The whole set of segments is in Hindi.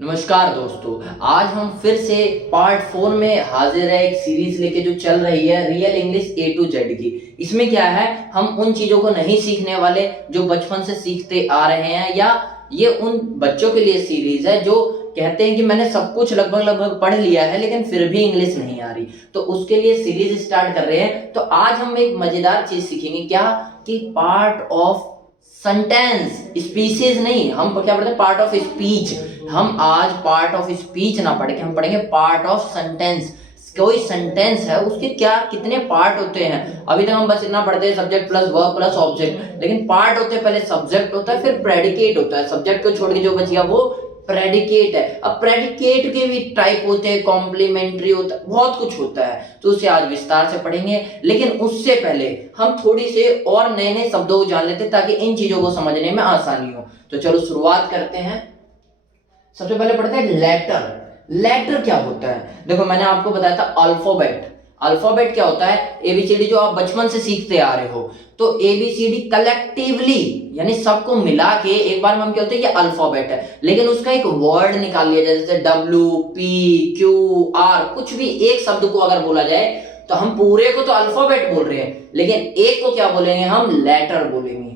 नमस्कार दोस्तों, आज हम फिर से पार्ट 4 में हाजिर है। एक सीरीज लेके जो चल रही है real English A to Z की। इसमें क्या है, हम उन चीजों को नहीं सीखने वाले जो बचपन से सीखते आ रहे हैं, या ये उन बच्चों के लिए सीरीज है जो कहते हैं कि मैंने सब कुछ लगभग पढ़ लिया है लेकिन फिर भी इंग्लिश नहीं आ रही, तो उसके लिए सीरीज स्टार्ट कर रहे हैं। तो आज हम एक मजेदार चीज सीखेंगे, क्या कि पार्ट ऑफ सेंटेंस, स्पीसीज नहीं, हम क्या पढ़ते हैं पार्ट ऑफ स्पीच। हम आज पार्ट ऑफ स्पीच ना पढ़ के हम पढ़ेंगे पार्ट ऑफ सेंटेंस। कोई सेंटेंस है उसके क्या कितने पार्ट होते हैं। अभी तक हम बस इतना पढ़ते हैं subject plus verb plus object, लेकिन पार्ट होते हैं, पहले सब्जेक्ट होता है फिर प्रेडिकेट होता है। सब्जेक्ट को छोड़ के जो बच गया वो प्रेडिकेट है। अब प्रेडिकेट के भी टाइप होते हैं, कॉम्प्लीमेंट्री होता है, बहुत कुछ होता है, तो उसे आज विस्तार से पढ़ेंगे। लेकिन उससे पहले हम थोड़ी से और नए नए शब्दों को जान लेते हैं ताकि इन चीजों को समझने में आसानी हो। तो चलो शुरुआत करते हैं। सबसे पहले पढ़ते हैं लेटर। लेटर क्या होता है? देखो मैंने आपको बताया था अल्फाबेट। अल्फाबेट क्या होता है? एबीसीडी जो आप बचपन से सीखते आ रहे हो, तो एबीसीडी कलेक्टिवली यानी सबको मिला के एक बार में हम क्या होते हैं, ये अल्फाबेट है, लेकिन उसका एक वर्ड निकाल लिया जाए, जैसे डब्ल्यू पी क्यू आर, कुछ भी एक शब्द को अगर बोला जाए तो हम पूरे को तो अल्फाबेट बोल रहे हैं, लेकिन एक को क्या बोलेंगे, हम लेटर बोलेंगे।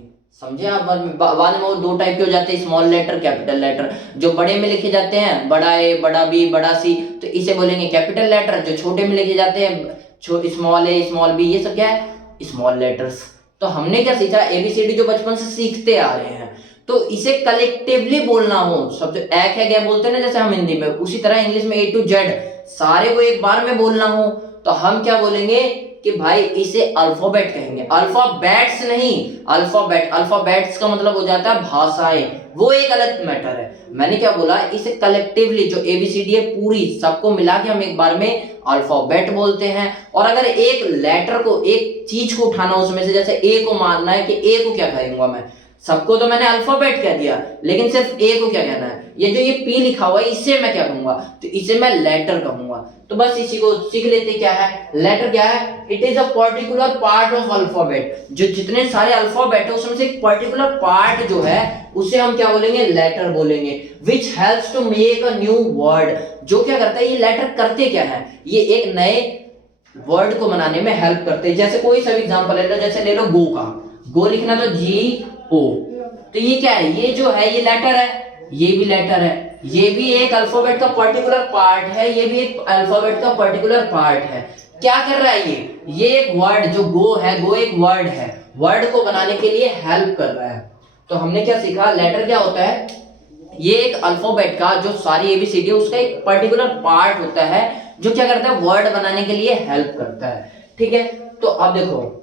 समझे आप? बाद में वो दो टाइप के हो जाते हैं, स्मॉल लेटर कैपिटल लेटर। जो बड़े में लिखे जाते हैं, बड़ा ए बड़ा बी बड़ा सी, तो इसे बोलेंगे कैपिटल लेटर। जो छोटे में लिखे जाते हैं, स्मॉल ए स्मॉल बी, ये सब क्या है, स्मॉल लेटर्स। तो हमने क्या सीखा, एबीसीडी जो बचपन से सीखते आ रहे हैं, तो इसे कलेक्टिवली बोलना हो, सब जो एक है क्या बोलते हैं ना, जैसे हम हिंदी में, उसी तरह इंग्लिश में ए टू जेड सारे को एक बार में बोलना हो, तो हम क्या बोलेंगे कि भाई इसे अल्फाबेट कहेंगे। अल्फाबेट्स नहीं, अल्फाबेट। अल्फाबेट्स का मतलब हो जाता है भाषाएं, वो एक अलग मैटर है। मैंने क्या बोला, इसे कलेक्टिवली जो एबीसीडी है पूरी सबको मिला के हम एक बार में अल्फाबेट बोलते हैं। और अगर एक लेटर को, एक चीज को उठाना उसमें से, जैसे ए को मानना है कि ए को क्या करूंगा मैं, सबको तो मैंने अल्फाबेट कह दिया, लेकिन सिर्फ ए को क्या कहना है, ये जो ये पी लिखा हुआ है इसे मैं क्या कहूंगा, तो इसे मैं लेटर कहूंगा। तो बस इसी को सीख लेते, क्या है लेटर, क्या है, it is a particular part of alphabet. जो जितने सारे अल्फाबेट है उसमें से एक पर्टिकुलर पार्ट जो है उसे हम क्या बोलेंगे, लेटर बोलेंगे। Which helps to make a new word, जो क्या करता है, ये लेटर करते क्या है, ये एक नए वर्ड को बनाने में हेल्प करते हैं। जैसे कोई सा एग्जांपल ले लो, जैसे ले लो गो का, गो लिखना तो जी ओ, तो ये क्या है, ये जो है ये लेटर है, ये भी लेटर है, ये भी एक अल्फाबेट का पर्टिकुलर पार्ट है, ये भी एक अल्फाबेट का पर्टिकुलर पार्ट है। क्या कर रहा है ये एक वर्ड जो गो है, गो एक वर्ड है, वर्ड को बनाने के लिए हेल्प कर रहा है। तो हमने क्या सीखा, लेटर क्या होता है, ये एक अल्फाबेट का जो सारी एबीसीडी है उसका एक पर्टिकुलर पार्ट होता है जो क्या करता है, वर्ड बनाने के लिए हेल्प करता है। ठीक है, तो अब देखो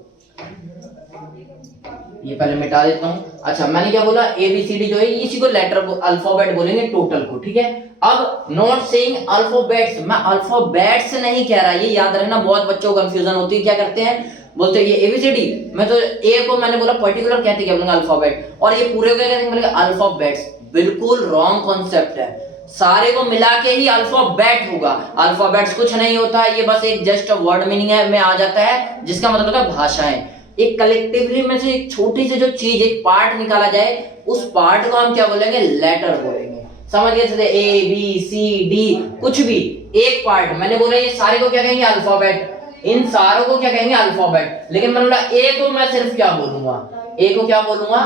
ये पहले मिटा देता हूं। अच्छा, मैंने क्या बोला, एबीसीडी जो है इसी को लेटर अल्फाबेट बोलेंगे टोटल को। ठीक है, अब नॉट सेइंग अल्फाबेट्स, मैं अल्फाबेट्स नहीं कह रहा, ये याद रखना, बहुत बच्चों को कंफ्यूजन होती है। क्या करते हैं, बोलते हैं ये एबीसीडी, मैं तो ए को मैंने बोला पर्टिकुलर कहते क्या बोलेंगे अल्फाबेट, और ये पूरे को क्या कहते बोलेंगे अल्फाबेट्स। बिल्कुल रॉन्ग कॉन्सेप्ट है, सारे को मिला के ही अल्फाबेट होगा। अल्फाबेट्स कुछ नहीं होता है, ये बस एक जस्ट वर्ड मीनिंग है में आ जाता है, जिसका मतलब होता है भाषाएं। एक कलेक्टिवली में से एक छोटी सी जो चीज, एक पार्ट निकाला जाए, उस पार्ट को हम क्या बोलेंगे, लेटर बोलेंगे। समझ गए? जैसे ए बी सी डी, कुछ भी एक पार्ट, मैंने बोला ये सारे को क्या कहेंगे, अल्फाबेट, इन सारों को क्या कहेंगे, अल्फाबेट। लेकिन मैंने बोला ए को मैं सिर्फ क्या बोलूंगा, ए को क्या बोलूंगा,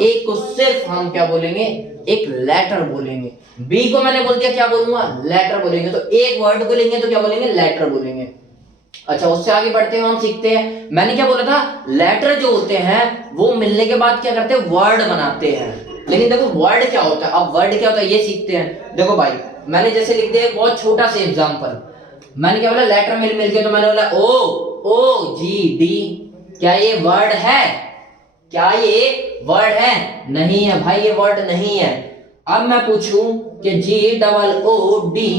ए को सिर्फ हम क्या बोलेंगे, एक लेटर बोलेंगे। बी को मैंने बोल दिया क्या बोलूंगा, लेटर बोलेंगे। तो एक वर्ड बोलेंगे तो क्या बोलेंगे, लेटर बोलेंगे। अच्छा, उससे आगे बढ़ते हैं, हम सीखते हैं। मैंने क्या बोला था, लेटर जो होते हैं वो मिलने के बाद क्या करते हैं, वर्ड बनाते हैं। लेकिन देखो वर्ड क्या होता है, अब वर्ड क्या होता है ये सीखते हैं। देखो भाई, मैंने जैसे लिख दिया एक बहुत छोटा सा एग्जांपल, मैंने क्या बोला, लेटर मिल के, तो मैंने बोला ओ जी डी, क्या ये वर्ड है, क्या ये वर्ड है, नहीं है भाई, ये वर्ड नहीं है। अब मैं पूछूं कि जी डबल ओ डी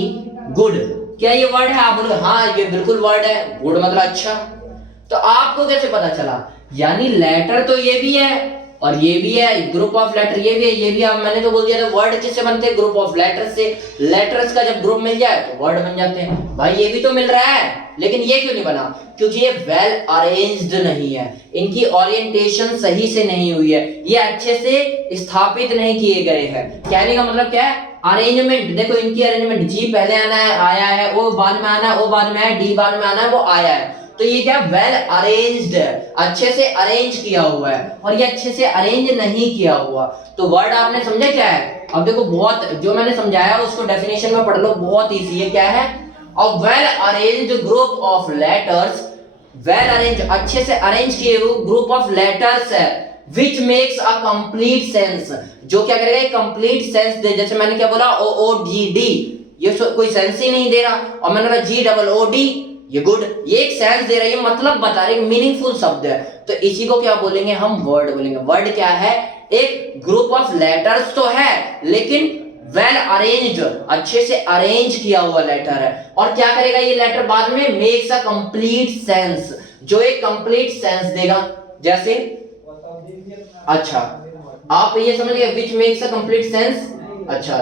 गुड, क्या ये वर्ड है, आप बोलो हाँ ये बिल्कुल वर्ड है, गुड मतलब अच्छा। तो आपको कैसे पता चला, यानी लेटर तो ये भी है और ये भी है, ग्रुप ऑफ लेटर ये भी है, ये भी है। मैंने तो बोल दिया था वर्ड किससे बनते हैं, ग्रुप ऑफ लेटर से। लेटर्स का जब ग्रुप मिल जाए तो वर्ड बन जाते हैं। भाई ये भी तो मिल रहा है, लेकिन ये क्यों नहीं बना, क्योंकि ये वेल अरेंज्ड नहीं है, इनकी ओरिएंटेशन सही से नहीं हुई है, ये अच्छे से स्थापित नहीं किए गए हैं। कहने का मतलब क्या है, अरेंजमेंट देखो इनकी अरेंजमेंट, जी पहले आना है आया है, ओ बाद में आना है, ओ बाद में है, डी बाद में आना है, वो आया है। तो ये क्या वेल अरेंज्ड है, अच्छे से अरेंज किया हुआ है, और ये अच्छे से अरेंज नहीं किया हुआ। तो वर्ड आपने समझा क्या है? अब देखो बहुत जो मैंने समझाया उसको डेफिनेशन में पढ़ लो, बहुत इजी है। क्या है? A well arranged group of letters, well arrange अच्छे से अरेंज किए हुए ग्रुप ऑफ लेटर्स है, विच मेक्स अ कंप्लीट सेंस, जो क्या करेगा? एक कंप्लीट सेंस दे। जैसे मैंने क्या बोला? ओ ओ डी डी, ये कोई सेंस ही नहीं दे रहा, और मैंने बोला जी डबल ओ डी, ये गुड, ये एक सेंस दे रहा है, ये मतलब बता रहे, मीनिंगफुल शब्द है। तो इसी को क्या बोलेंगे? हम वर्ड बोलेंगे। वर्ड क्या है? एक ग्रुप ऑफ लेटर्स तो है, लेकिन वेल अरेंज्ड, अच्छे से अरेंज किया हुआ लेटर है। और क्या करेगा ये लेटर बाद में? मेक्स अ कंप्लीट सेंस, जो एक कंप्लीट सेंस देगा। जैसे अच्छा आप ये समझ गए, which makes a complete sense. अच्छा,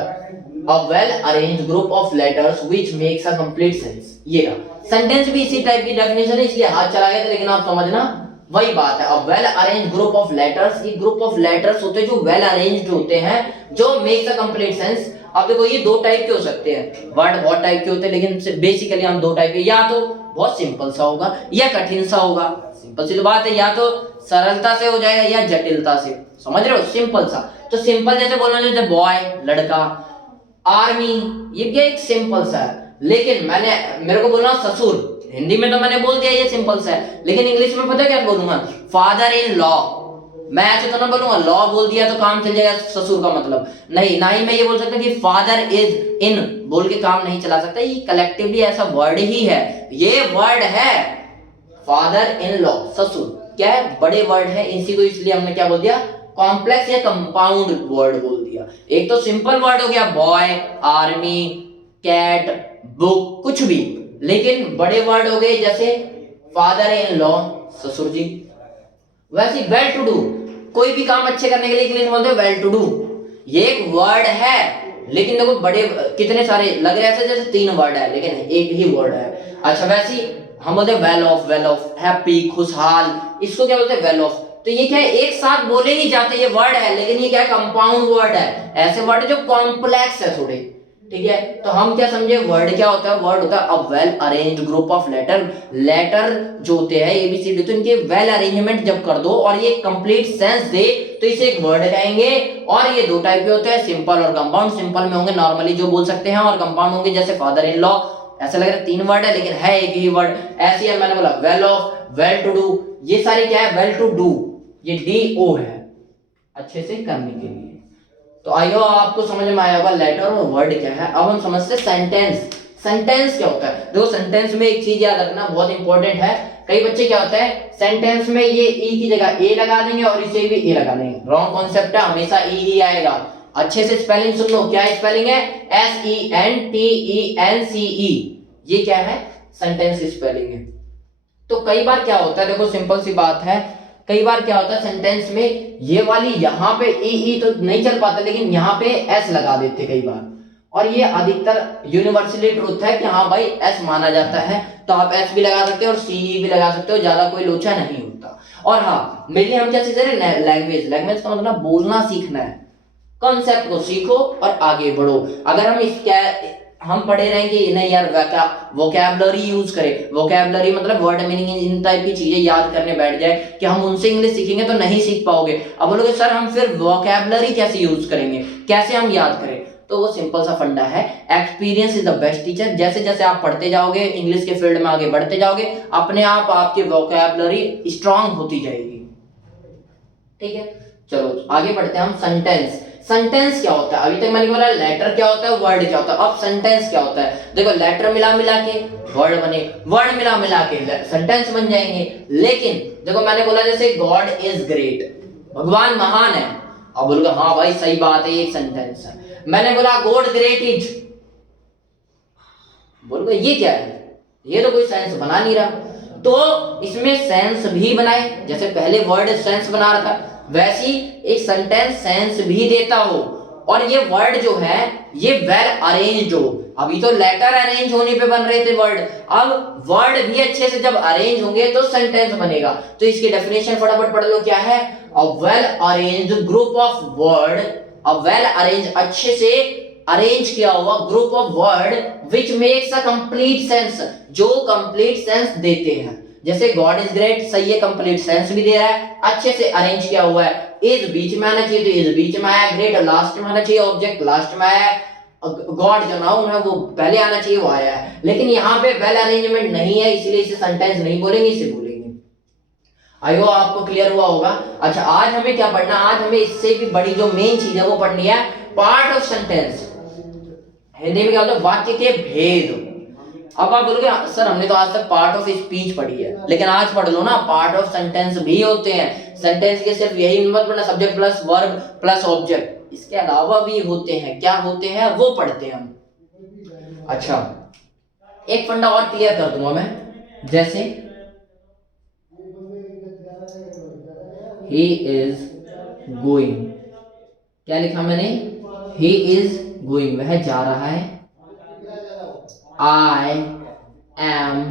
a well arranged group of letters which makes a complete sense, ये रहा। सेंटेंस भी इसी टाइप की डेफिनेशन है, इसलिए हाथ चला गया था, लेकिन आप समझना वही बात है। अब well arranged group of letters, ये ग्रुप ऑफ लेटर्स होते हैं जो वेल अरेंज्ड होते हैं, जो मेक्स अ कंप्लीट सेंस। अब देखो ये दो टाइप के हो सकते हैं, वर्ड बहुत टाइप के होते हैं, लेकिन बेसिकली हम दो टाइप के, या तो बहुत सिंपल सा होगा या कठिन सा होगा। सिंपल सी तो बात है, या तो सरलता से हो जाएगा या जटिलता से, समझ रहे हो? सिंपल सा तो सिंपल जैसे बोलना, जैसे बॉय लड़का, आर्मी, ये क्या एक सिंपल सा है। लेकिन मेरे को बोलना ससुर, हिंदी में तो मैंने बोल दिया ये सिंपल सा है, लेकिन इंग्लिश में पता क्या बोलूंगा? Father in law. मैं ऐसे तो ना बोलूंगा लॉ बोल दिया तो काम चल जाएगा ससुर का मतलब नहीं, ना ही मैं ये बोल सकता कि फादर इज इन बोल के काम नहीं चला सकता। ये कलेक्टिवली ऐसा वर्ड ही है, ये वर्ड है फादर इन लॉ, ससुर क्या है? बड़े वर्ड है, इसी को इसलिए हमने क्या बोल दिया? कॉम्प्लेक्स या कंपाउंड वर्ड बोल दिया। एक तो सिंपल वर्ड हो गया बॉय, आर्मी, कैट, बुक, कुछ भी, लेकिन बड़े वर्ड हो गए जैसे फादर इन लॉ, ससुर जी। वैसे वेल टू डू, कोई भी काम अच्छे करने के लिए इंग्लिश में बोलते हैं वेल टू डू, ये एक वर्ड है, लेकिन देखो बड़े कितने सारे लग रहे हैं जैसे तीन वर्ड है, लेकिन एक ही वर्ड है। अच्छा वैसे हम बोलते हैं वेल ऑफ, हैप्पी, खुशहाल, इसको क्या बोलते हैं? Well of. तो ये क्या है? एक साथ बोले ही जाते, ये वर्ड है, लेकिन ये क्या है? कंपाउंड वर्ड है, ऐसे वर्ड जो कॉम्प्लेक्स है थोड़े, ठीक है? तो हम क्या समझे वर्ड क्या होता है? वर्ड होता है a well arranged group of letter, letter जो होते हैं एबीसीडी, तो इनके वेल अरेंजमेंट जब कर दो और ये कंप्लीट सेंस दे तो इसे एक वर्ड कहेंगे। और ये दो टाइप के होते हैं, सिंपल और कंपाउंड। सिंपल में होंगे नॉर्मली जो बोल सकते हैं, और कंपाउंड होंगे जैसे फादर इन लॉ, ऐसा लग रहा है तीन वर्ड है लेकिन है एक ही वर्ड। ऐसे ही मैंने बोला well off, well to do, ये सारे क्या है? वेल टू डू, ये डी ओ है, अच्छे से करने के लिए। तो आइयो आपको समझ में आया होगा लेटर और वर्ड क्या है। अब हम समझते हैं सेंटेंस। सेंटेंस क्या होता है? देखो सेंटेंस में एक चीज याद रखना बहुत इंपॉर्टेंट है, कई बच्चे क्या होता है सेंटेंस में ये ई की जगह ए लगा देंगे और इसे भी ए लगा देंगे, रॉन्ग कॉन्सेप्ट है, हमेशा ई ही आएगा। अच्छे से स्पेलिंग सुन लो, क्या स्पेलिंग है? SENTENCE, ये क्या है? सेंटेंस की स्पेलिंग है। तो कई बार क्या होता है, देखो सिंपल सी बात है, कई बार क्या होता है सेंटेंस में ये वाली यहाँ पे ई तो नहीं चल पाता, लेकिन यहाँ पे एस लगा देते कई बार, और ये अधिकतर यूनिवर्सली ट्रूथ है कि हाँ भाई एस माना जाता है, तो आप एस भी लगा सकते हो और सी भी लगा सकते हो, ज्यादा कोई लोचा नहीं होता। और हाँ मेनली हम क्या सीख रहे हैं? लैंग्वेज। लैंग्वेज का मतलब बोलना सीखना है, कॉन्सेप्ट को सीखो और आगे बढ़ो। अगर हम इस क्या हम पढ़े रहेंगे नहीं यार वोकैबुलरी यूज करें, वोकैबुलरी मतलब वर्ड मीनिंग, इन टाइप की चीजें याद करने बैठ जाए कि हम उनसे इंग्लिश सीखेंगे तो नहीं सीख पाओगे। अब बोलोगे सर हम फिर वोकैबुलरी कैसे यूज करेंगे, कैसे हम याद करें? तो वो सिंपल सा फंडा है, experience is the best teacher. जैसे जैसे आप पढ़ते जाओगे, इंग्लिश के फील्ड में आगे बढ़ते जाओगे, अपने आप आपकी वोकैबुलरी स्ट्रांग होती जाएगी। ठीक है, चलो आगे बढ़ते हैं हम। सेंटेंस। सेंटेंस क्या होता है? अभी तक मैंने बोला लेटर क्या होता है, वर्ड क्या होता है, अब सेंटेंस क्या होता है। देखो लेटर मिला मिला के वर्ड बने, वर्ड मिला मिला के सेंटेंस बन जाएंगे। लेकिन देखो मैंने बोला जैसे गॉड इज ग्रेट, भगवान महान है, अब बोलोगे हाँ भाई सही बात है, ये एक सेंटेंस है। मैंने बोला गॉड ग्रेट इज, बोलोगे ये क्या है, ये तो कोई सेंस बना नहीं रहा। तो इसमें सेंस भी बनाए, जैसे पहले वर्ड सेंस बना रहा था, वैसी एक सेंटेंस सेंस भी देता हो, और ये वर्ड जो है ये वेल अरेंज्ड हो। अभी तो लेटर अरेंज होने पे बन रहे थे वर्ड, अब वर्ड भी अच्छे से जब अरेंज होंगे तो सेंटेंस बनेगा। तो इसकी डेफिनेशन फटाफट पढ़ लो, क्या है? A well arranged group of word, a well arrange अच्छे से अरेंज किया हुआ group of word which makes a complete sense, जो कंप्लीट सेंस देते हैं। जैसे गॉड इज ग्रेट, सही है, कंप्लीट सेंस भी दे रहा है, अच्छे से अरेंज किया हुआ है। इज बीच में आना चाहिए तो इज बीच में आया, ग्रेट लास्ट में आना चाहिए, ऑब्जेक्ट लास्ट में आया, गॉड जो नाउन है वो पहले आना चाहिए, वो आया है। लेकिन यहाँ पे वेल अरेंजमेंट नहीं है, इसलिए इसे सेंटेंस नहीं बोलेंगे, इसे बोलेंगे। आई होप आपको क्लियर हुआ होगा। अच्छा, आज हमें क्या पढ़ना, आज हमें इससे भी बड़ी जो मेन चीज है वो पढ़नी है पार्ट ऑफ सेंटेंस। हिंदी में क्या होता है, वाक्य के भेद। अब आप बोलोगे सर हमने तो आज तक पार्ट ऑफ स्पीच पढ़ी है, लेकिन आज पढ़ लो ना, पार्ट ऑफ सेंटेंस भी होते हैं। सेंटेंस के सिर्फ यही मत पढ़ना subject plus verb plus object, इसके अलावा भी होते हैं। क्या होते हैं वो पढ़ते हैं हम। अच्छा, एक फंडा और क्लियर कर दूंगा मैं, जैसे he is going, क्या लिखा मैंने, he is going, वह जा रहा है। I am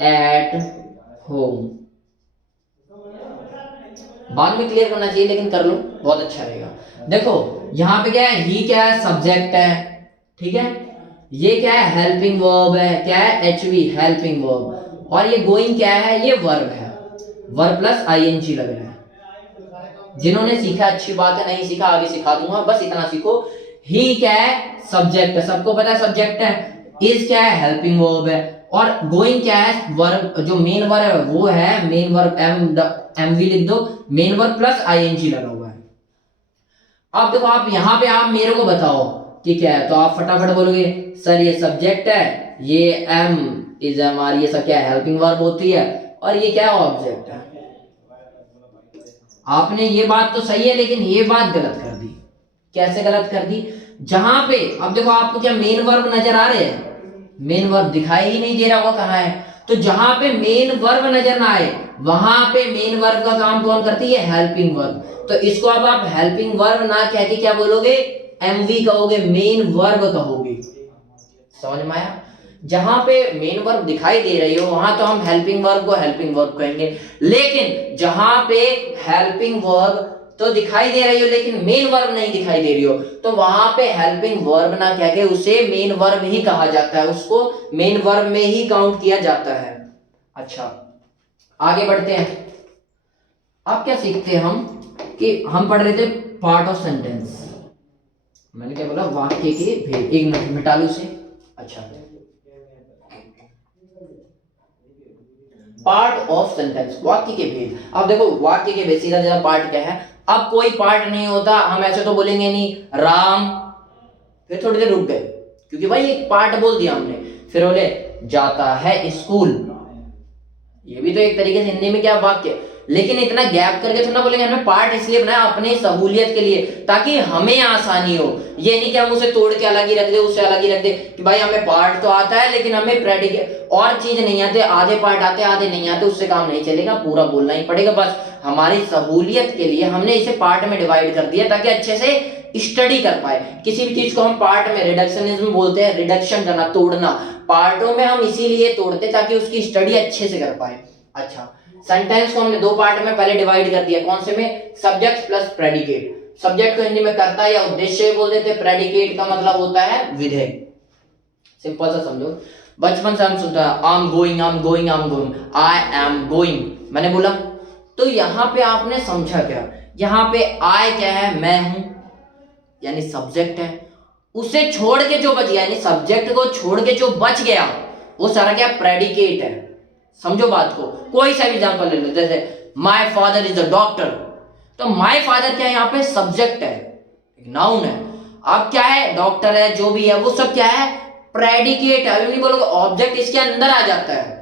at home, बाद में क्लियर करना चाहिए लेकिन कर लो, बहुत अच्छा रहेगा। देखो यहाँ पे क्या है, ही क्या है, सब्जेक्ट है, ठीक है। ये क्या है, हेल्पिंग वर्ब है, क्या है, एचवी, हेल्पिंग वर्ब। और ये गोइंग क्या है, ये वर्ब है, वर्ब प्लस आईएनजी लग रहा है। जिन्होंने सीखा अच्छी बात है, नहीं सीखा आगे सिखा दूंगा, बस इतना सीखो। ही क्या है, सब्जेक्ट है, सबको पता है सब्जेक्ट है। इज क्या है, हेल्पिंग वर्ब है। और गोइंग क्या है, वर्ब, जो मेन वर्ब है वो है मेन वर्ब, एमवी लिख दो, मेन वर्ब प्लस आईएनजी लगा हुआ है। अब देखो आप यहाँ पे आप मेरे को बताओ कि क्या है, तो आप फटाफट बोलोगे सर ये सब्जेक्ट है, ये एम इज एम आर, ये सब क्या है, हेल्पिंग वर्ब होती है, और ये क्या है, ऑब्जेक्ट है। आपने ये बात तो सही है, लेकिन ये बात गलत कर दी। कैसे गलत कर दी, जहां पे अब देखो आपको क्या मेन वर्ब नजर आ रहे हैं, मेन वर्ब दिखाई ही नहीं दे रहा होगा कहाँ है, तो जहां पे मेन वर्ब नजर ना आए वहां पे मेन वर्ब का काम कौन करती है, हेल्पिंग वर्ब। तो इसको अब आप हेल्पिंग वर्ब ना कह के क्या बोलोगे, एमवी कहोगे, मेन वर्ब कहोगे। समझ में आया, जहां पे मेन वर्ब दिखाई दे रही हो वहां तो हम हेल्पिंग वर्ब को हेल्पिंग वर्ब कहेंगे, लेकिन जहां पे हेल्पिंग वर्ब तो दिखाई दे रही हो लेकिन मेन वर्ब नहीं दिखाई दे रही हो, तो वहां पे हेल्पिंग वर्ब ना कह के उसे मेन वर्ब ही कहा जाता है, उसको मेन वर्ब में ही काउंट किया जाता है। अच्छा, आगे बढ़ते हैं। अब क्या सीखते हैं हम, कि हम पढ़ रहे थे पार्ट ऑफ सेंटेंस, मैंने क्या बोला, वाक्य के भेद। एक मिनट मिटा लो उसे। अच्छा, पार्ट ऑफ सेंटेंस, वाक्य के भेद। अब देखो वाक्य के भेद, सीधा सीधा पार्ट क्या है। अब कोई पार्ट नहीं होता, हम ऐसे तो बोलेंगे नहीं राम, फिर थोड़ी देर रुक गए क्योंकि भाई एक पार्ट बोल दिया हमने, फिर बोले जाता है स्कूल, ये भी तो एक तरीके से हिंदी में क्या वाक्य, लेकिन इतना गैप करके थोड़ा बोलेंगे, हमने पार्ट इसलिए बनाया अपने सहूलियत के लिए, ताकि हमें आसानी हो। ये नहीं कि हम उसे तोड़ के अलग ही रख दे, उसे अलग ही रख दे, कि भाई हमें पार्ट तो आता है लेकिन हमें प्रेडिकेट और चीज नहीं आते, आधे पार्ट आते आधे नहीं आते, उससे काम नहीं चलेगा, पूरा बोलना ही पड़ेगा। बस हमारी सहूलियत के लिए हमने इसे पार्ट में डिवाइड कर दिया ताकि अच्छे से स्टडी कर पाए। किसी भी चीज को हम पार्ट में, रिडक्शनिज्म बोलते हैं, रिडक्शन करना, तोड़ना, पार्टों में हम इसीलिए तोड़ते ताकि उसकी स्टडी अच्छे से कर पाए। अच्छा, सेंटेंस को हमने दो पार्ट में पहले डिवाइड कर दिया, कौन से में, सब्जेक्ट प्लस प्रेडिकेट। सब्जेक्ट को हिंदी में कर्ता या उद्देश्य बोल देते, प्रेडिकेट का मतलब होता है विधेय। सिंपल सा समझो, बचपन से हम सुनते हैं आई am going, I am going, I am going, I am going, मैंने बोला। तो यहाँ पे आपने समझा क्या, यहाँ पे आई क्या है, मैं हूं, यानी सब्जेक्ट है, उसे छोड़ के जो बच गया, यानी सब्जेक्ट को छोड़ के जो बच गया वो सारा क्या, प्रेडिकेट है। समझो बात को, कोई सा भी एग्जांपल ले लो, जैसे my father is a doctor, तो माय फादर क्या है, यहाँ पे सब्जेक्ट है, नाउन है। अब क्या है, डॉक्टर है, जो भी है वो सब क्या है, प्रेडिकेट है। अभी नहीं बोलोगे, ऑब्जेक्ट इसके अंदर आ जाता है,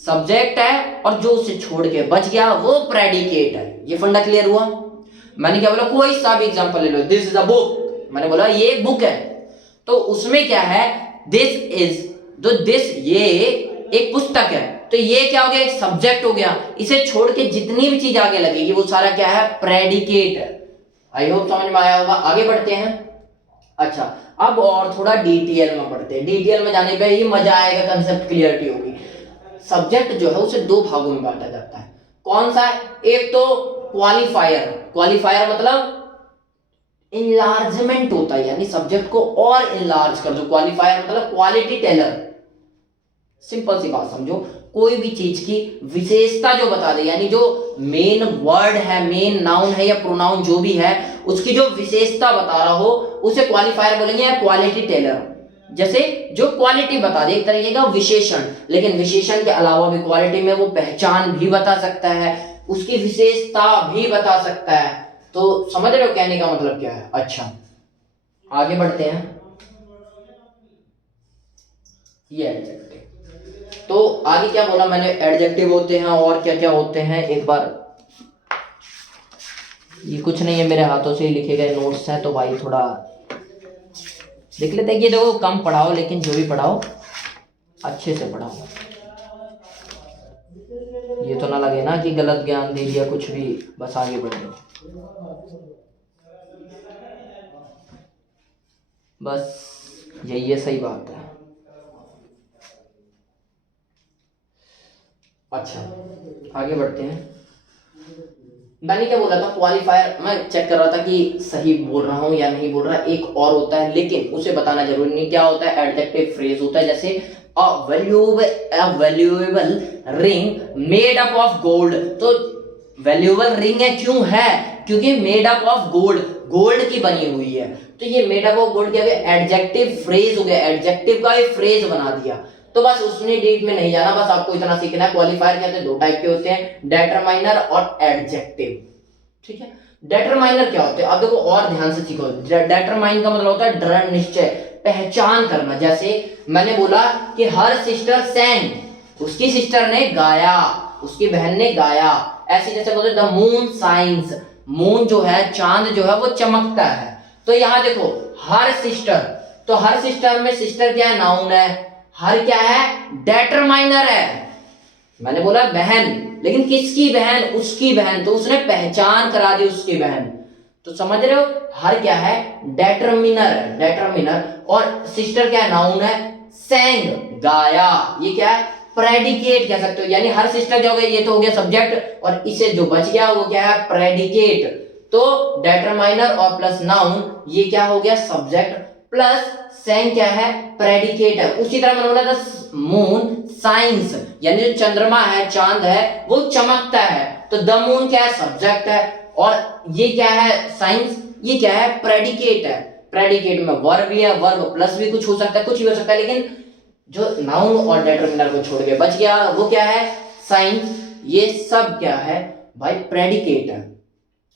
सब्जेक्ट है और जो उसे छोड़ के बच गया वो प्रेडिकेट है। ये फंडा क्लियर हुआ। मैंने क्या बोला, कोई सा भी एग्जांपल ले लो, दिस इज अ बुक, मैंने बोला ये एक बुक है, तो उसमें क्या है, दिस इज, तो दिस ये एक पुस्तक है, तो ये क्या हो गया, एक सब्जेक्ट हो गया, इसे छोड़ के जितनी भी चीज आगे लगेगी वो सारा क्या है, प्रेडिकेट है। आई होप समझ में आया होगा। आगे बढ़ते हैं। अच्छा, अब और थोड़ा डिटेल में पढ़ते हैं, डिटेल में जाने पे ही मजा आएगा, कंसेप्ट क्लियरिटी होगी। सब्जेक्ट जो है उसे दो भागों में बांटा जाता है, कौन सा है, एक तो क्वालिफायर, क्वालिफायर मतलब इनलार्जमेंट होता है, यानी सब्जेक्ट को और इनलार्ज कर दो। क्वालिफायर मतलब क्वालिटी टेलर। सिंपल सी बात समझो, कोई भी चीज की विशेषता जो बता दे, यानी जो मेन वर्ड है, मेन नाउन है या प्रोनाउन जो भी है, उसकी जो विशेषता बता रहा हो उसे क्वालिफायर बोलेंगे या क्वालिटी टेलर। जैसे जो क्वालिटी बता दे, एक तरीके का विशेषण, लेकिन विशेषण के अलावा भी क्वालिटी में वो पहचान भी बता सकता है, उसकी विशेषता भी बता सकता है। तो समझ रहे हो कहने का मतलब क्या है। अच्छा आगे बढ़ते हैं। ये एडजेक्टिव, तो आगे क्या बोला मैंने, एडजेक्टिव होते हैं और क्या क्या होते हैं एक बार, ये कुछ नहीं है, मेरे हाथों से ही लिखे गए नोट्स हैं, तो भाई थोड़ा देख लेते हैं। ये देखो कम पढ़ाओ, लेकिन जो भी पढ़ाओ अच्छे से पढ़ाओ, ये तो ना लगे ना कि गलत ज्ञान दे दिया कुछ भी, बस आगे बढ़ो। बस यही है, सही बात है। अच्छा आगे बढ़ते हैं। मैंने क्या बोला था, क्वालिफायर मैं चेक कर रहा था कि सही बोल रहा हूं या नहीं बोल रहा। एक और होता है, लेकिन उसे बताना जरूरी नहीं, क्या होता है, एडजेक्टिव फ्रेज होता है। जैसे अ valuable ring made up of gold, तो वैल्यूएबल रिंग है, क्यों है, क्योंकि made up of gold, gold की बनी हुई है। तो ये मेड अप ऑफ गोल्ड क्या है, एडजेक्टिव फ्रेज हो गया, एडजेक्टिव का एक फ्रेज बना दिया। तो बस उसने डीप में नहीं जाना, बस आपको इतना सीखना है। क्वालिफायर कहते हैं दो टाइप के होते हैं, डेटरमाइनर और एडजेक्टिव। ठीक है, डेटरमाइनर क्या होते हैं, अब देखो और ध्यान से सीखो। डेटरमाइन का मतलब होता है दृढ़ निश्चय, पहचान करना। जैसे मैंने बोला कि हर सिस्टर सैंग, उसकी सिस्टर ने गाया, उसकी बहन ने गाया। ऐसे जैसे बोलते द मून साइंस, मून जो है, चांद जो है वो चमकता है। तो यहां देखो हर सिस्टर, तो हर सिस्टर में सिस्टर क्या है, नाउन है, हर क्या है, डेटरमाइनर है। मैंने बोला बहन, लेकिन किसकी बहन, उसकी बहन, तो उसने पहचान करा दी उसकी बहन। तो समझ रहे हो, हर क्या है, डेटरमिनर है, डेटरमिनर। और सिस्टर क्या है, नाउन है, सैंग गाया, ये क्या है, प्रेडिकेट कह सकते हो। यानी हर सिस्टर क्या हो गया, ये तो हो गया सब्जेक्ट, और इसे जो बच गया वो क्या है, प्रेडिकेट। तो डेटरमाइनर और प्लस नाउन, ये क्या हो गया, सब्जेक्ट, प्लस सैंग क्या है, प्रेडिकेट है। उसी तरह मैंने बोला था मून साइंस, यानी जो चंद्रमा है, चांद है, वो चमकता है। तो द मून क्या है, सब्जेक्ट है, और ये क्या है, साइंस, ये क्या है, प्रेडिकेट है। प्रेडिकेट में वर्ब भी है, वर्ब प्लस भी कुछ हो सकता है, कुछ भी हो सकता है, लेकिन जो नाउन और डेटरमिनर को छोड़ के बच गया वो क्या है, साइंस। ये सब क्या है भाई, प्रेडिकेट है।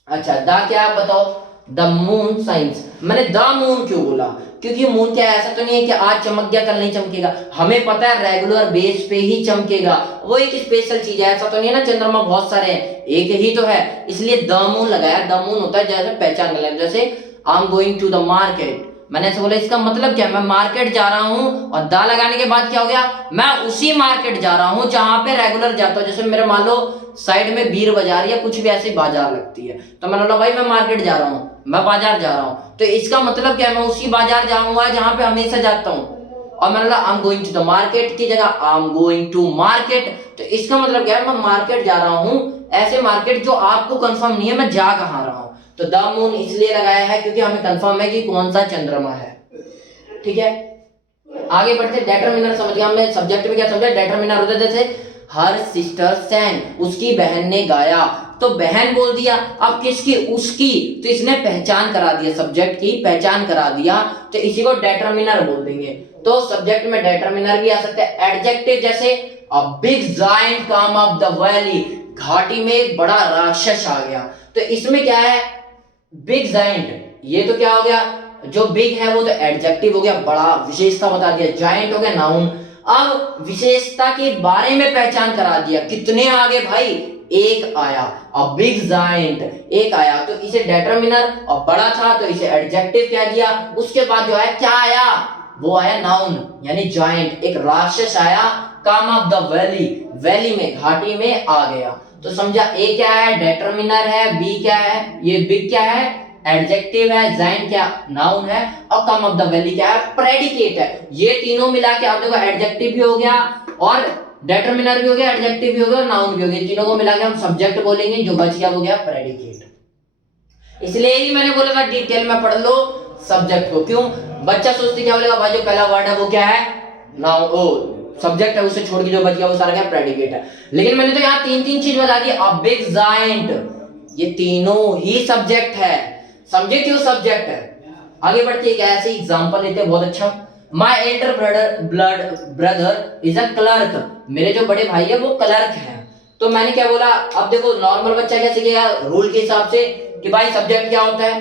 अच्छा द क्या है बताओ, द मून साइंस। मैंने द मून क्यों बोला, क्योंकि मून क्या है, ऐसा तो नहीं है कि आज चमक गया कल नहीं चमकेगा, हमें पता है रेगुलर बेस पे ही चमकेगा, वो एक स्पेशल चीज है। ऐसा तो नहीं है ना चंद्रमा बहुत सारे हैं, एक ही तो है, इसलिए द मून लगाया। द मून होता है जैसे पहचान कर लें, जैसे I am going to the market, मैंने ऐसे बोला, इसका मतलब क्या है, मैं मार्केट जा रहा हूं, और दा लगाने के बाद क्या हो गया, मैं उसी मार्केट जा रहा हूं जहां पे रेगुलर जाता हूं। जैसे मेरे मान लो साइड में बीर बाजार या कुछ भी ऐसी बाजार लगती है, तो मैंने बोला भाई मैं मार्केट जा रहा हूं, मैं बाजार जा रहा हूं, तो इसका मतलब क्या है, मैं उसी बाजार जाऊंगा जहां पे हमेशा जाता हूं। और मैंने बोला I am going to the market की जगह I am going to market, तो इसका मतलब क्या है, मैं मार्केट जा रहा हूं, ऐसे मार्केट जो आपको कंफर्म नहीं है मैं जा कहां रहा हूं। तो द मून इसलिए लगाया है क्योंकि हमें कंफर्म है कि कौन सा चंद्रमा है। ठीक है, आगे बढ़ते। डेटरमिनर समझ गया हमने, सब्जेक्ट में क्या समझा, डेटरमिनर होता है जैसे हर सिस्टर सैंग, उसकी बहन ने गाया, तो बहन बोल दिया, अब किसकी, उसकी, तो इसने पहचान करा दिया, सब्जेक्ट की पहचान करा दिया, तो इसी को डेटरमिनर बोल देंगे। तो सब्जेक्ट में डेटरमिनर भी आ सकता है। एडजेक्टिव जैसे a big giant come up the valley, घाटी में एक बड़ा राक्षस आ गया, तो इसमें क्या है, बिग जायंट, ये तो क्या हो गया, जो बिग है वो तो एडजेक्टिव हो गया, बड़ा, विशेषता बता दिया, जायंट हो गया नाउन। अब विशेषता के बारे में पहचान करा दिया, कितने आगे भाई, एक आया, अब बिग जायंट एक आया, तो इसे डेटरमिनर, और बड़ा था तो इसे एडजेक्टिव क्या दिया। उसके बाद जो है क्या आया, वो आया नाउन, यानी जायंट, एक राक्षस आया, कम ऑफ द वैली, वैली में, घाटी में आ गया। तो समझा, ए क्या है, डेटरमिनर है, बी क्या है, ये बिग क्या है, एडजेक्टिव है, जायंट क्या, नाउन है, और कम ऑफ द वैली क्या है, प्रेडिकेट है। ये तीनों मिला के आप देखो, एडजेक्टिव भी हो गया और डेटरमिनर भी हो गया, एडजेक्टिव भी हो गया और नाउन भी हो गया, तीनों को मिला के हम सब्जेक्ट बोलेंगे, जो बच गया वो गया प्रेडिकेट। इसलिए ही मैंने बोला था डिटेल में पढ़ लो सब्जेक्ट को। क्यों? बच्चा सोचते क्या बोलेगा भाई जो पहला वर्ड है वो क्या है, नाउन, ओ सब्जेक्ट है, उसे छोड़ के जो बच गया वो सारा क्या प्रेडिकेट है। लेकिन मैंने तो यहाँ तीन तीन चीज बता दी, अ बिग जायंट, ये तीनों ही सब्जेक्ट है, समझे क्यों सब्जेक्ट है। आगे बढ़ते एक ऐसे एग्जांपल लेते हैं बहुत अच्छा, my Elder brother is a clerk, मेरे जो बड़े भाई है वो क्लर्क है। तो मैंने क्या बोला, अब देखो नॉर्मल बच्चा क्या सीखेगा रूल के हिसाब से कि भाई सब्जेक्ट क्या होता है,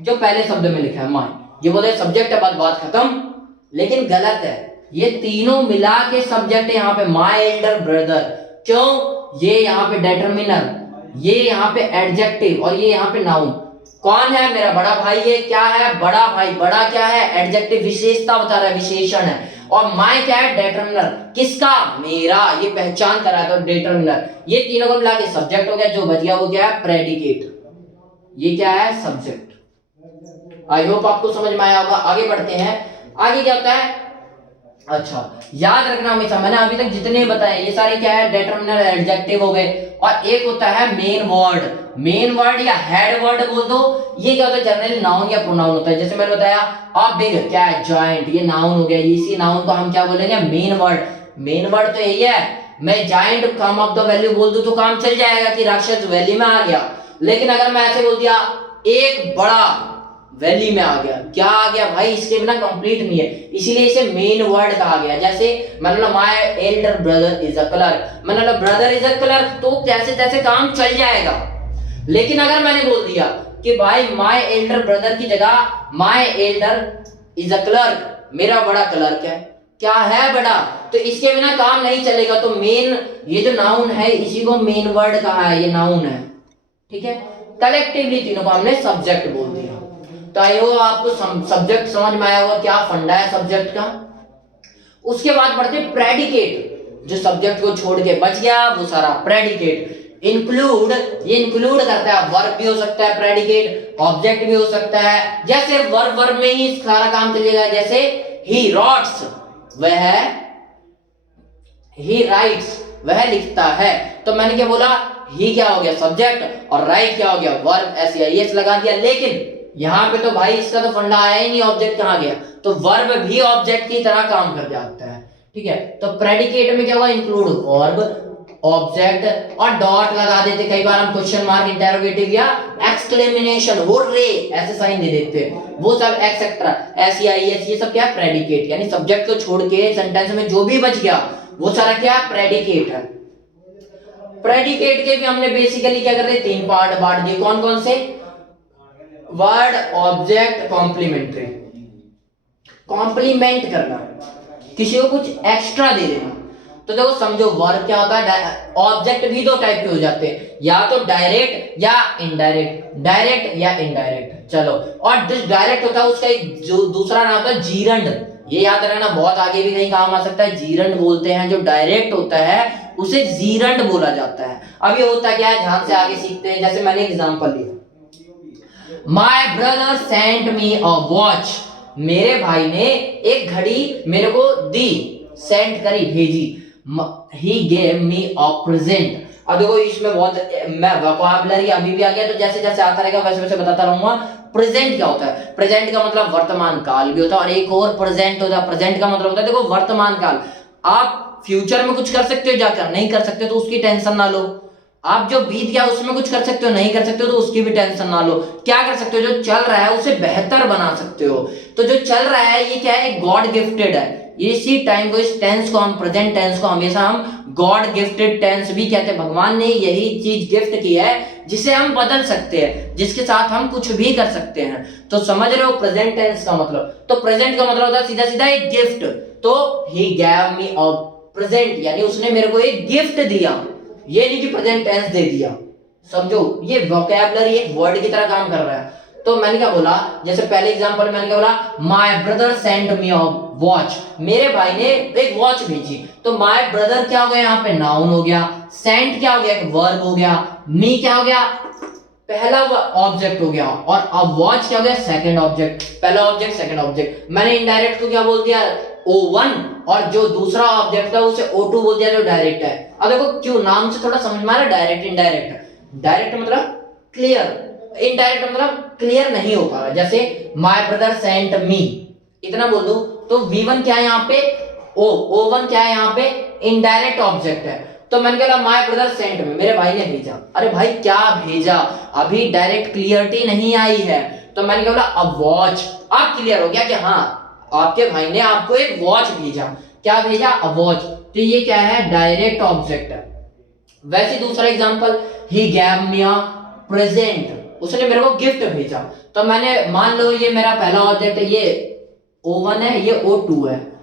जो पहले शब्द में लिखा है माय, ये बोले सब्जेक्ट है, बात खत्म। लेकिन गलत है, ये तीनों मिला के सब्जेक्ट है यहाँ पे, माय एल्डर ब्रदर। क्यों? ये यहाँ पे डिटरमिनर, ये यहाँ पे एडजेक्टिव और ये यहाँ पे नाउन। कौन है? मेरा बड़ा भाई है। क्या है? बड़ा भाई। बड़ा क्या है? एडजेक्टिव, विशेषता बता रहा है, विशेषण है। और माय क्या है? डिटरमिनर। किसका? मेरा, ये पहचान करा है तो डिटरमिनर। ये तीनों को मिला के सब्जेक्ट हो गया, जो बच गया वो क्या है? प्रेडिकेट। ये क्या है? सब्जेक्ट। आई होप आपको समझ में आया होगा। आगे बढ़ते हैं, आगे क्या होता है, अच्छा याद रखना हमेशा, मैंने अभी तक जितने बताए ये सारे क्या है? डिटरमिनर, एडजेक्टिव हो गए। और एक होता है मेन वर्ड, मेन वर्ड या हेड वर्ड बोल दो, ये क्या होता है? जनरली नाउन या प्रोनाउन होता है। जैसे मैंने बताया अ बिग क्या है? जॉइंट, ये नाउन हो गया। इसी नाउन को हम क्या बोलेंगे? Main word. मेन वर्ड तो यही है, मैं giant come of the value बोल दूं तो काम चल जाएगा कि राक्षस वैली में आ गया। लेकिन अगर मैं ऐसे बोल दिया एक बड़ा वैली में आ गया, क्या आ गया भाई? इसके बिना कंप्लीट नहीं है, इसीलिए इसे मेन वर्ड कहा गया। जैसे मैंने बोला my Elder brother is a clerk, मैंने बोला ब्रदर इज अ क्लर्क, तो जैसे तैसे काम चल जाएगा। लेकिन अगर मैंने बोल दिया कि भाई माय एल्डर ब्रदर की जगह my Elder is a clerk, मेरा बड़ा क्लर्क है, क्या है? बड़ा, तो इसके बिना काम नहीं चलेगा। तो मेन, ये जो नाउन है इसी को मेन वर्ड कहा है, ये नाउन है, ठीक है। कलेक्टिवली तीनों को हमने सब्जेक्ट बोल दिया। तो आई होप आपको सब्जेक्ट समझ में आया होगा, क्या फंडा है सब्जेक्ट का। उसके बाद बढ़ते प्रेडिकेट, जो सब्जेक्ट को छोड़ के बच गया वो सारा प्रेडिकेट। इंक्लूड, ये इंक्लूड करता है, वर्ब भी हो सकता है प्रेडिकेट, ऑब्जेक्ट भी हो सकता है। जैसे वर्ब में ही सारा काम चलेगा, जैसे ही रॉट्स, वह ही राइट्स, वह लिखता है। तो मैंने क्या बोला, ही क्या हो गया? सब्जेक्ट, और राइट क्या हो गया? वर्ब, एस लगा दिया। लेकिन यहां पे तो भाई इसका तो फंडा आया ही नहीं, ऑब्जेक्ट कहां गया? तो वर्ब भी ऑब्जेक्ट की तरह काम कर जाता है, ठीक है। तो प्रेडिकेट में क्या हुआ? इंक्लूड वर्ब, ऑब्जेक्ट, और डॉट लगा देते, कई बार हम क्वेश्चन मार्क, इंटरोगेटिव या एक्सक्लेमेशन, हुर्रे ऐसे साइन दे देते, वो सब एक्सेट्रा, एस, ये सब क्या है? प्रेडिकेट। यानी सब्जेक्ट को छोड़ के सेंटेंस में जो भी बच गया वो सारा क्या? प्रेडिकेट है। प्रेडिकेट के भी हमने बेसिकली क्या कर रहे? तीन पार्ट बांट दिए। कौन कौन से? Word, object, complementary. कॉम्प्लीमेंट करना, किसी को कुछ एक्स्ट्रा दे देना। तो देखो समझो, वर्ब क्या होता है? ऑब्जेक्ट भी दो टाइप के हो जाते हैं, या तो डायरेक्ट या इनडायरेक्ट, डायरेक्ट या इनडायरेक्ट। चलो, और जिस डायरेक्ट होता है उसका एक जो दूसरा नाम होता है जीरंड, ये याद रखना, बहुत आगे भी कहीं काम आ सकता है। जीरंड बोलते हैं, जो डायरेक्ट होता है उसे जीरंड बोला जाता है। अब ये होता क्या है, ध्यान से आगे सीखते हैं। जैसे मैंने एग्जांपल लिया, my brother sent me a watch, मेरे भाई ने एक घड़ी मेरे को दी, सेंड करी, भेजी। He gave me a present. अब देखो इसमें बहुत मैं वोकैबुलरी अभी भी आ गया, तो जैसे जैसे आता रहेगा वैसे वैसे बताता रहूंगा। प्रेजेंट क्या होता है? प्रेजेंट का मतलब वर्तमान काल भी होता है, और एक और प्रेजेंट होता है। प्रेजेंट का मतलब होता है, देखो वर्तमान काल, आप फ्यूचर में कुछ कर सकते हो जाकर, नहीं कर सकते तो उसकी टेंशन ना लो। आप जो बीत गया उसमें कुछ कर सकते हो, नहीं कर सकते हो तो उसकी भी टेंशन ना लो। क्या कर सकते हो? जो चल रहा है उसे बेहतर बना सकते हो। तो जो चल रहा है ये क्या है? गॉड गिफ्टेड है। इसी टाइम को, इस टेंस को, हम प्रेजेंट टेंस को हमेशा हम गॉड गिफ्टेड टेंस भी कहते हैं। भगवान ने यही चीज गिफ्ट की है जिसे हम बदल सकते हैं, जिसके साथ हम कुछ भी कर सकते हैं। तो समझ रहे हो प्रेजेंट टेंस का मतलब? तो प्रेजेंट का मतलब होता है सीधा सीधा एक गिफ्ट। तो ही गैव मी अ प्रेजेंट, यानी उसने मेरे को एक गिफ्ट दिया, ये नहीं कि प्रेजेंट टेंस दे दिया। समझो, ये वोकैबुलरी एक वर्ड की तरह काम कर रहा है। तो मैंने क्या बोला, जैसे पहले एग्जांपल मैंने क्या बोला, my brother sent me a watch, मेरे भाई ने एक वॉच भेजी। तो माय ब्रदर क्या हो गया? यहाँ पे नाउन हो गया। सेंट क्या हो गया? एक वर्ब हो गया। मी क्या हो गया? पहला ऑब्जेक्ट हो गया। और अब वॉच क्या हो गया? Second object. पहला ऑब्जेक्ट, सेकंड ऑब्जेक्ट। मैंने इनडायरेक्ट को क्या बोल दिया? O1, और जो दूसरा ऑब्जेक्ट था उसे O2 बोल दिया, जो डायरेक्ट है। अब देखो क्यों, नाम से थोड़ा समझ में आ रहा है, डायरेक्ट इनडायरेक्ट। डायरेक्ट मतलब क्लियर, इनडायरेक्ट मतलब क्लियर नहीं हो पा रहा। जैसे माय ब्रदर सेंट मी, इतना बोल दो तो V1 क्या है यहाँ पे, O1 क्या है यहाँ पे, इनडायरेक्ट ऑब्जेक्ट है। तो मैंने कहा माय ब्रदर सेंट मी, मेरे भाई ने भेजा। अरे भाई क्या भेजा, अभी डायरेक्ट क्लियरिटी नहीं आई है, तो मैंने कहा अ वॉच। अब क्लियर हो गया कि हाँ आपके भाई ने आपको एक वॉच भेजा। क्या भेजा, अ वॉच। तो ये क्या है, डायरेक्ट ऑब्जेक्ट है। वैसे दूसरा example, he gave me a present, उसने मेरे को गिफ्ट भेजा। तो मैंने मान लो ये मेरा पहला ऑब्जेक्ट है, ये O1 है, ये O2 है।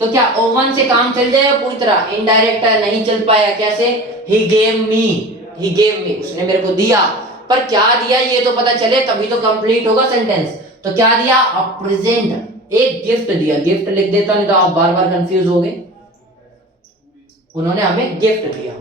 तो क्या O1 से काम चल जाएगा पूरी तरह, इनडायरेक्ट है, नहीं चल पाया। कैसे, he gave me, he gave me, उसने मेरे को दिया। पर क्या दिया ये तो पता चले तभी तो कंप्लीट होगा सेंटेंस। तो क्या दिया, अ प्रेजेंट, एक गिफ्ट दिया। गिफ्ट लिख देता नहीं तो आप बार बार कंफ्यूज हो गए। उन्होंने हमें गिफ्ट दिया।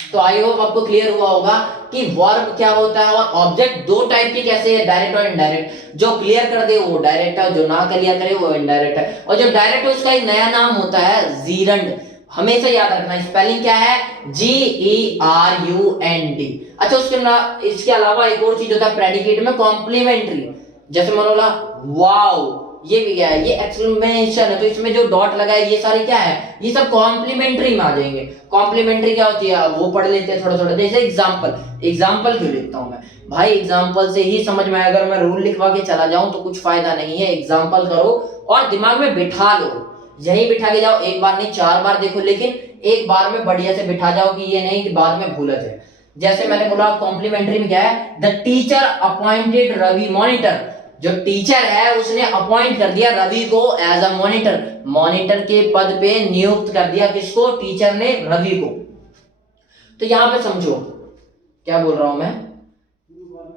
तो आई होप आपको क्लियर हुआ होगा कि वर्ब क्या होता है और ऑब्जेक्ट दो टाइप के कैसे है, डायरेक्ट और इनडायरेक्ट। जो क्लियर कर दे वो डायरेक्ट है, जो ना क्लियर करे वो इनडायरेक्ट है। और जो डायरेक्ट है उसका एक नया नाम होता है जीरंड। हमेशा याद रखना, स्पेलिंग क्या है, GERUND। अच्छा इसके अलावा एक और चीज होता है प्रेडिकेट में, कॉम्प्लीमेंट्री। जैसे मान लो वाओ, ये भी क्या है, ये एक्सक्लेमेशन है, तो इसमें जो डॉट लगा है ये सारे क्या है, ये सब कॉम्प्लीमेंट्री में आ जाएंगे। कॉम्प्लीमेंट्री क्या होती है वो पढ़ लेते हैं थोड़ा थोड़ा। जैसे एग्जांपल क्यों लिखता हूं मैं भाई, एग्जांपल से ही समझ में आया। अगर मैं रूल लिखवा के चला जाऊं तो कुछ फायदा नहीं है। एग्जांपल करो और दिमाग में बिठा लो, यही बिठा के जाओ, एक बार नहीं 4 बार देखो, लेकिन एक बार में बढ़िया से बिठा जाओ कि ये नहीं कि बाद में भूल जाए। जैसे मैंने बोला कॉम्प्लीमेंट्री में क्या है, the teacher appointed Ravi monitor, जो टीचर है उसने अपॉइंट कर दिया रवि को एज अ मॉनिटर, मॉनिटर के पद पे नियुक्त कर दिया। किसको, टीचर ने रवि को। तो यहां पे समझो क्या बोल रहा हूं मैं,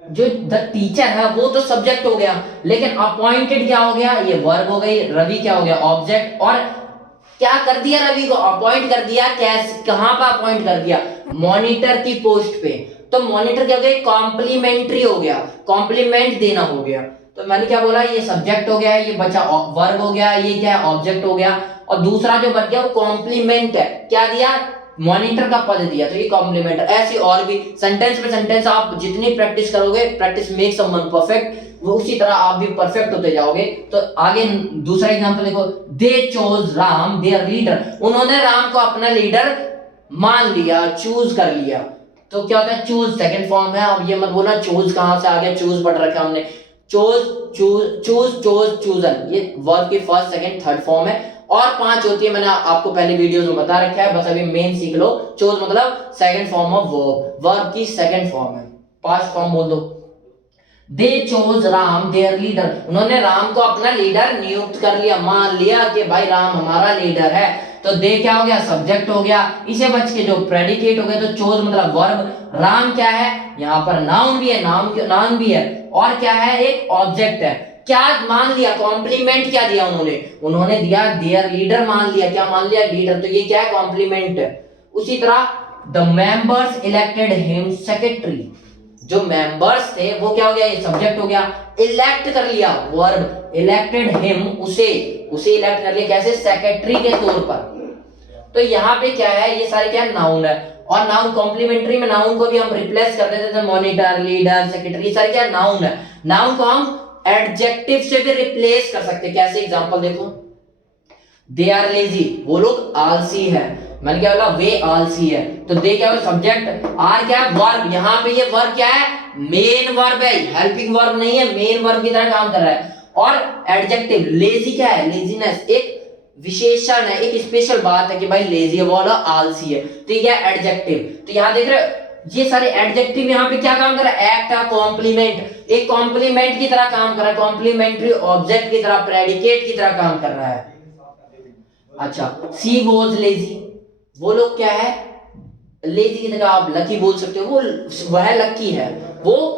जो द टीचर है वो तो सब्जेक्ट हो गया, लेकिन अपॉइंटेड क्या हो गया, ये वर्ब हो गई, रवि क्या हो गया, ऑब्जेक्ट। और क्या कर दिया, रवि को अपॉइंट कर दिया। कैसे, कहां पर अपॉइंट कर दिया, मॉनिटर की पोस्ट पे। तो मॉनिटर क्या हो गया, कॉम्प्लीमेंट्री हो गया, कॉम्प्लीमेंट देना हो गया। तो मैंने क्या बोला, ये सब्जेक्ट हो गया, ये बचा वर्ब हो गया, ये क्या है, ऑब्जेक्ट हो गया। और दूसरा जो बच गया वो कॉम्प्लीमेंट है, क्या दिया, मॉनिटर का पद दिया, तो ये कॉम्प्लीमेंट। ऐसी और भी सेंटेंस पे सेंटेंस आप जितनी प्रैक्टिस करोगे, प्रैक्टिस मेक्स समवन परफेक्ट, वो उसी तरह आप भी परफेक्ट होते जाओगे। तो आगे दूसरा एग्जांपल देखो, दे चोज राम देयर लीडर, उन्होंने राम को अपना लीडर मान लिया, चूज कर लिया। तो क्या होता है, चूज सेकंड फॉर्म है। अब ये मत बोलना चूज कहां से आ गया, चूज पढ़ रखा हमने। चूज चूजन, ये वर्ब की फर्स्ट सेकंड थर्ड फॉर्म है। और 5 होती है, मैंने आपको पहले वीडियोस में बता रखा है, बस अभी मेन सीख लो। चोज मतलब second form of verb, verb की सेकंड फॉर्म है। पास्ट फॉर्म बोल दो, दे चोज राम देयर लीडर, उन्होंने राम को अपना लीडर नियुक्त कर लिया, मान लिया कि भाई राम हमारा लीडर है। तो दे क्या हो गया, सब्जेक्ट हो गया। इसे बच के जो प्रेडिकेट हो गया, तो चोज मतलब वर्ब, राम क्या है, यहाँ पर नाउन भी है, नाउन भी है, और क्या है, एक ऑब्जेक्ट है। क्या मान लिया, कॉम्प्लीमेंट क्या दिया उन्होंने दिया देयर लीडर, मान लिया, क्या मान लिया, लीडर। तो ये क्या है, कॉम्प्लीमेंट है। उसी तरह the members elected him secretary, जो मेंबर्स थे वो क्या हो गया, ये सब्जेक्ट हो गया। इलेक्ट कर लिया, वर्ब, इलेक्टेड हिम, उसे इलेक्ट कर लिया, कैसे, सेक्रेटरी के तौर पर। तो यहाँ पे क्या है, ये सारे क्या, नाउन है। और नाउन कॉम्प्लीमेंट्री में नाउन को भी हम रिप्लेस कर देते थे, मॉनिटर, लीडर, सेक्रेटरी, सारे क्या, नाउन है। नाउन को हम एडजेक्टिव से भी रिप्लेस कर सकते हैं। कैसे, एग्जांपल देखो, दे आर लेजी, वो लोग आलसी है। मैंने क्या बोला, वे आलसी है। तो दे क्या है, सब्जेक्ट, आर क्या है, वर्ब। यहाँ पे ये वर्ब क्या है, मेन वर्ब है, हेल्पिंग वर्ब नहीं है, मेन वर्ब की तरह काम कर रहा है। और एडजेक्टिव, लेजी क्या है, लेजीनेस, एक विशेषण है, एक स्पेशल बात है कि भाई लेजी है, वो आलसी है। तो ये एडजेक्टिव। तो यहाँ देख रहे हो ये सारे एडजेक्टिव यहाँ पे क्या काम कर रहा है, एक्ट, कॉम्प्लीमेंट, एक कॉम्प्लीमेंट की तरह काम कर रहा है, कॉम्प्लीमेंट्री ऑब्जेक्ट की तरह, प्रेडिकेट की तरह काम कर रहा है। अच्छा, सी वॉज लेजी, वो लोग क्या है, लेजी की जगह आप लकी बोल सकते हो, वह लकी है, वो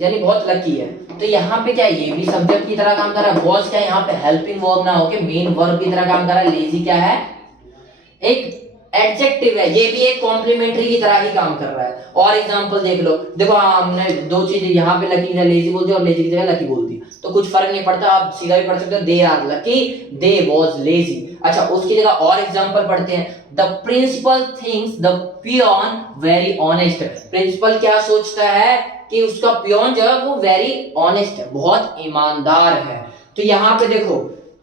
यानी बहुत लकी है। तो यहाँ पे क्या है, ये भी सब्जेक्ट की तरह काम कर रहा है। वॉज क्या है, यहाँ पे हेल्पिंग वर्ब ना होके मेन वर्ब की तरह काम कर रहा है। लेजी क्या है, एक एडजेक्टिव है, ये भी एक कॉम्प्लीमेंट्री की तरह ही काम कर रहा है। और एग्जांपल देख लो, देखो हमने दो चीजें यहाँ पे लकी ने लेजी बोल दी और लेजी की जगह लकी बोल दी, तो कुछ फर्क नहीं पड़ता, आप सीधा भी पढ़ सकते हो, they are lucky, they was lazy. अच्छा, उसकी जगह और एग्जांपल पढ़ते हैं। The principal thinks the peon very honest, principal क्या सोचता है कि उसका पियोन जो है वो वेरी ऑनेस्ट है, बहुत ईमानदार है। तो यहाँ पे देखो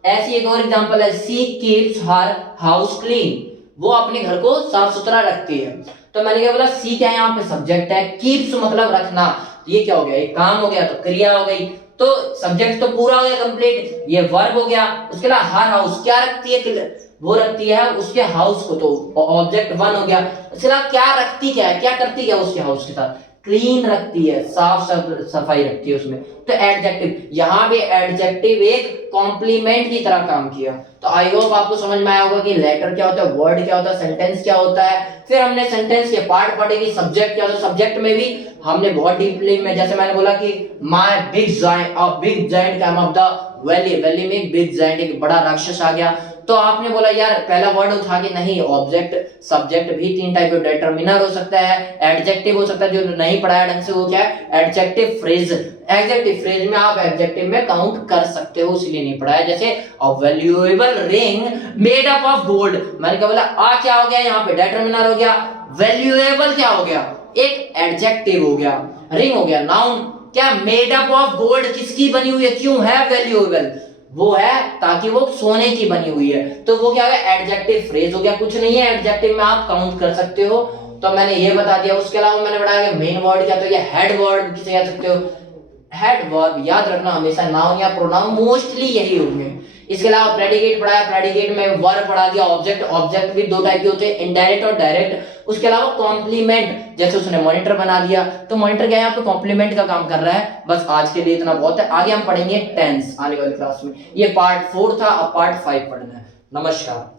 ऐसी एक और एग्जांपल है, सी कीप्स हर हाउस क्लीन, वो अपने घर को साफ सुथरा रखती है। तो मैंने क्या बोला, सी क्या है यहाँ पे सब्जेक्ट है, कीप्स मतलब रखना, ये क्या हो गया, एक काम हो गया तो क्रिया हो गई, तो सब्जेक्ट तो पूरा हो गया कंप्लीट, ये वर्ब हो गया। उसके अलावा हर हाउस क्या रखती है, वो रखती है उसके हाउस को, तो ऑब्जेक्ट वन हो गया। उसके अलावा क्या रखती क्या है, क्या करती क्या उसके हाउस के साथ, क्लीन रखती है, साफ सफाई रखती है उसमें। तो एडजेक्टिव, यहाँ भी एडजेक्टिव एक कॉम्प्लीमेंट की तरह काम किया। तो आई होप आपको समझ में आया होगा कि लेटर क्या होता है, वर्ड क्या होता है, सेंटेंस क्या होता है। फिर हमने सेंटेंस के पार्ट पढ़े कि सब्जेक्ट क्या होता है, सब्जेक्ट में भी हमने बहुत डीपली में, जैसे मैंने बोला कि my big giant come of the valley, valley में बिग जायंट एक बड़ा राक्षस आ गया। तो आपने बोला यार पहला वर्ड उठा के, नहीं, ऑब्जेक्ट सब्जेक्ट भी तीन टाइप के, डिटरमिनर हो सकता है, एडजेक्टिव हो सकता है, जो नहीं पढ़ाया ढंग से वो क्या है, एडजेक्टिव फ्रेज। एडजेक्टिव फ्रेज में आप एडजेक्टिव में काउंट कर सकते हो, इसलिए नहीं पढ़ाया। जैसे अ valuable ring made up of gold, मैंने क्या बोला, आ क्या हो गया यहाँ पे, डिटरमिनर हो गया, वैल्यूएबल क्या हो गया, एक एडजेक्टिव हो गया, रिंग हो गया नाउन, क्या मेड अप ऑफ गोल्ड किसकी बनी हुई है, क्यों है वैल्यूएबल, वो है ताकि वो सोने की बनी हुई है, तो वो क्या है, एडजेक्टिव फ्रेज हो गया। कुछ नहीं है, एडजेक्टिव में आप काउंट कर सकते हो। तो मैंने ये बता दिया। उसके अलावा मैंने बताया कि मेन वर्ड क्या, तो ये हेड वर्ड किसे कह सकते हो, हेड वर्ब, याद रखना हमेशा नाउन या प्रोनाउन मोस्टली यही होंगे। इसके अलावा प्रेडिकेट पढ़ाया, प्रेडिकेट में वर्ब पढ़ा दिया, ऑब्जेक्ट, ऑब्जेक्ट भी दो टाइप के होते हैं, इनडायरेक्ट और डायरेक्ट। उसके अलावा कॉम्प्लीमेंट, जैसे उसने मॉनिटर बना दिया, तो मॉनिटर क्या है, यहाँ पे कॉम्प्लीमेंट का काम कर रहा है। बस आज के लिए इतना बहुत है, आगे हम पढ़ेंगे टेंस आने वाली क्लास में। ये पार्ट 4 था, अब पार्ट 5 पढ़ना है। नमस्कार।